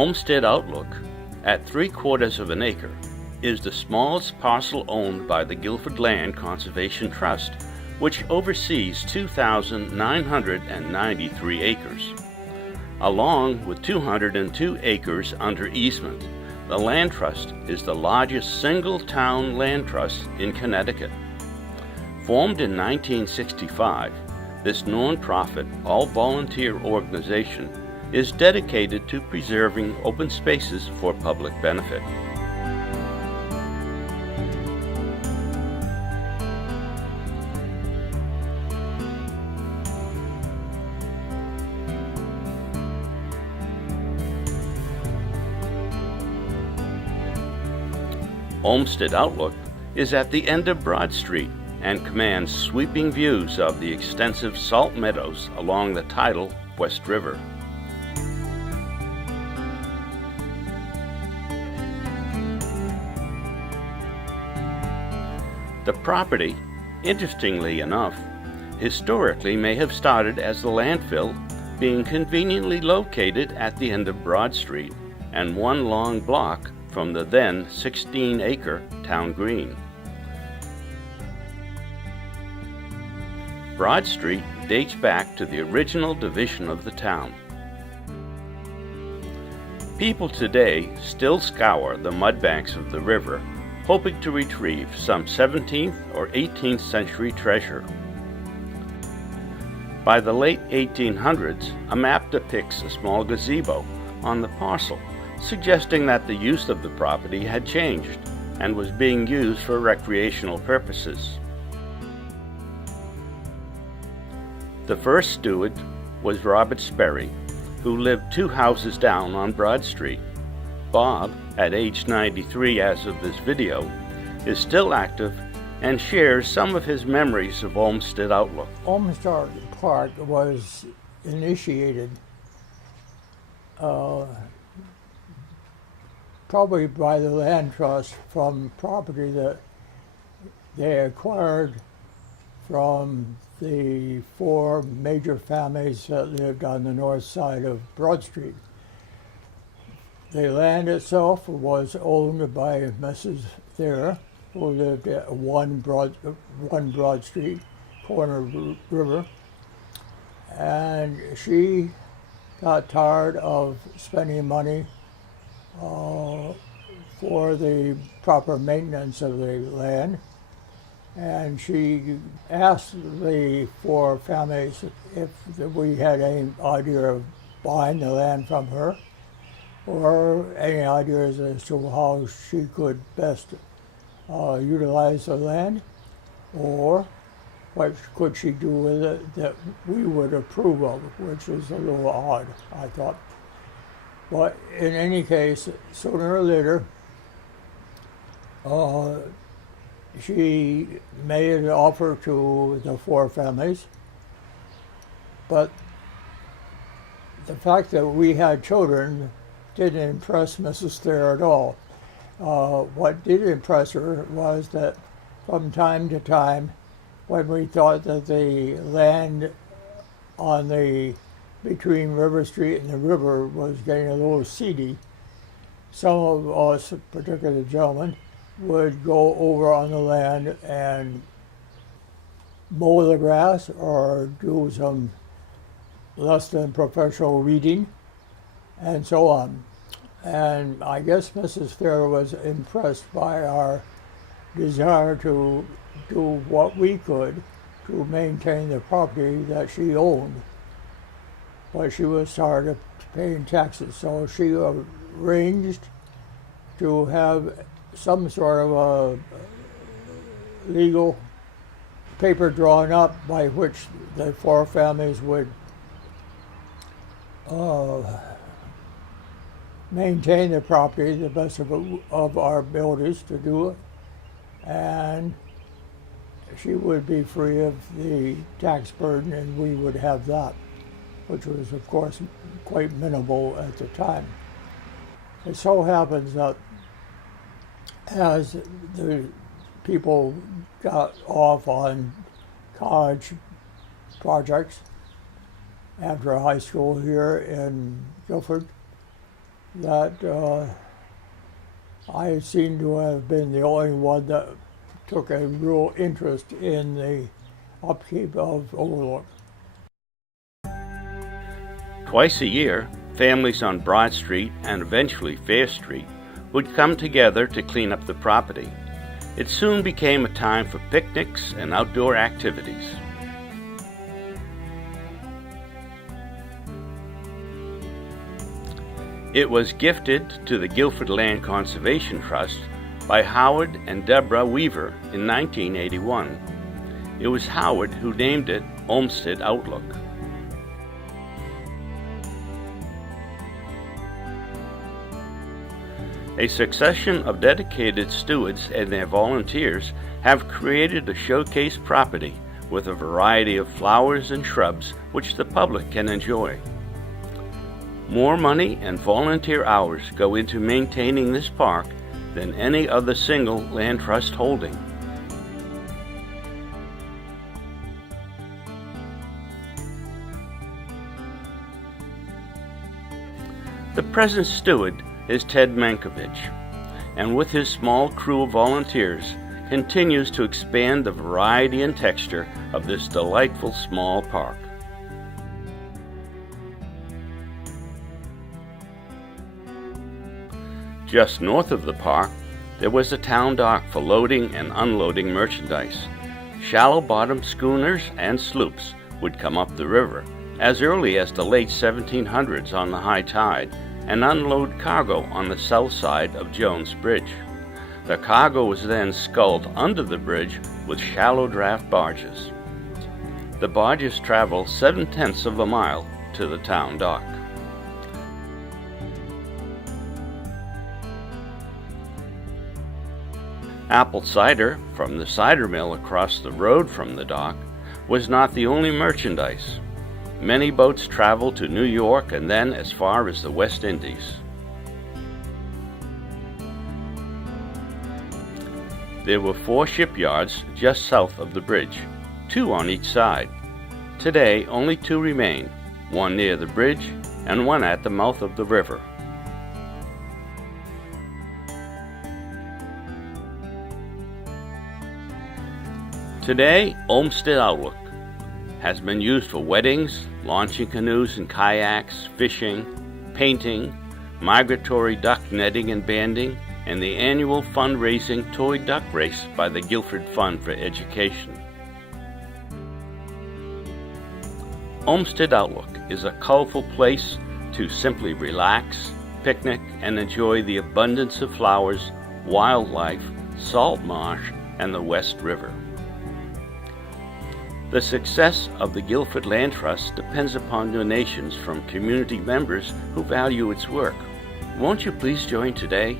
Olmsted Outlook, at 3/4 of an acre, is the smallest parcel owned by the Guilford Land Conservation Trust, which oversees 2,993 acres. Along with 202 acres under easement, the Land Trust is the largest single-town land trust in Connecticut. Formed in 1965, this non-profit, all-volunteer organization is dedicated to preserving open spaces for public benefit. Olmsted Outlook is at the end of Broad Street and commands sweeping views of the extensive salt meadows along the tidal West River. The property, interestingly enough, historically may have started as the landfill, being conveniently located at the end of Broad Street and one long block from the then 16-acre town green. Broad Street dates back to the original division of the town. People today still scour the mudbanks of the river, hoping to retrieve some 17th or 18th century treasure. By the late 1800s, a map depicts a small gazebo on the parcel, suggesting that the use of the property had changed and was being used for recreational purposes. The first steward was Robert Sperry, who lived 2 houses down on Broad Street. Bob, at age 93 as of this video, is still active and shares some of his memories of Olmsted Outlook. Olmsted Park was initiated probably by the Land Trust from property that they acquired from the 4 major families that lived on the north side of Broad Street. The land itself was owned by Mrs. Thayer, who lived at 1 Broad Street, corner river, and she got tired of spending money for the proper maintenance of the land, and she asked the 4 families if we had any idea of buying the land from her, or any ideas as to how she could best utilize the land, or what could she do with it that we would approve of, which is a little odd, I thought. But in any case, sooner or later, she made an offer to the 4 families, but the fact that we had children didn't impress Mrs. Thayer at all. What did impress her was that from time to time, when we thought that the land on the between River Street and the river was getting a little seedy, some of us, particularly the gentlemen, would go over on the land and mow the grass or do some less than professional weeding and so on. And I guess Mrs. Thayer was impressed by our desire to do what we could to maintain the property that she owned. But she was tired of paying taxes, so she arranged to have some sort of a legal paper drawn up by which the 4 families would maintain the property the best of our abilities to do it, and she would be free of the tax burden and we would have that, which was of course quite minimal at the time. It so happens that as the people got off on college projects after high school here in Guilford, that I seem to have been the only one that took a real interest in the upkeep of Overlook. Twice a year, families on Broad Street and eventually Fair Street would come together to clean up the property. It soon became a time for picnics and outdoor activities. It was gifted to the Guilford Land Conservation Trust by Howard and Deborah Weaver in 1981. It was Howard who named it Olmsted Outlook. A succession of dedicated stewards and their volunteers have created a showcase property with a variety of flowers and shrubs which the public can enjoy. More money and volunteer hours go into maintaining this park than any other single land trust holding. The present steward is Ted Mankiewicz, and with his small crew of volunteers, continues to expand the variety and texture of this delightful small park. Just north of the park, there was a town dock for loading and unloading merchandise. Shallow-bottom schooners and sloops would come up the river as early as the late 1700s on the high tide and unload cargo on the south side of Jones Bridge. The cargo was then sculled under the bridge with shallow draft barges. The barges travel 7/10 of a mile to the town dock. Apple cider from the cider mill across the road from the dock was not the only merchandise. Many boats traveled to New York and then as far as the West Indies. There were 4 shipyards just south of the bridge, 2 on each side. Today, only 2 remain, one near the bridge and one at the mouth of the river. Today, Olmsted Outlook has been used for weddings, launching canoes and kayaks, fishing, painting, migratory duck netting and banding, and the annual fundraising toy duck race by the Guilford Fund for Education. Olmsted Outlook is a colorful place to simply relax, picnic, and enjoy the abundance of flowers, wildlife, salt marsh, and the West River. The success of the Guilford Land Trust depends upon donations from community members who value its work. Won't you please join today?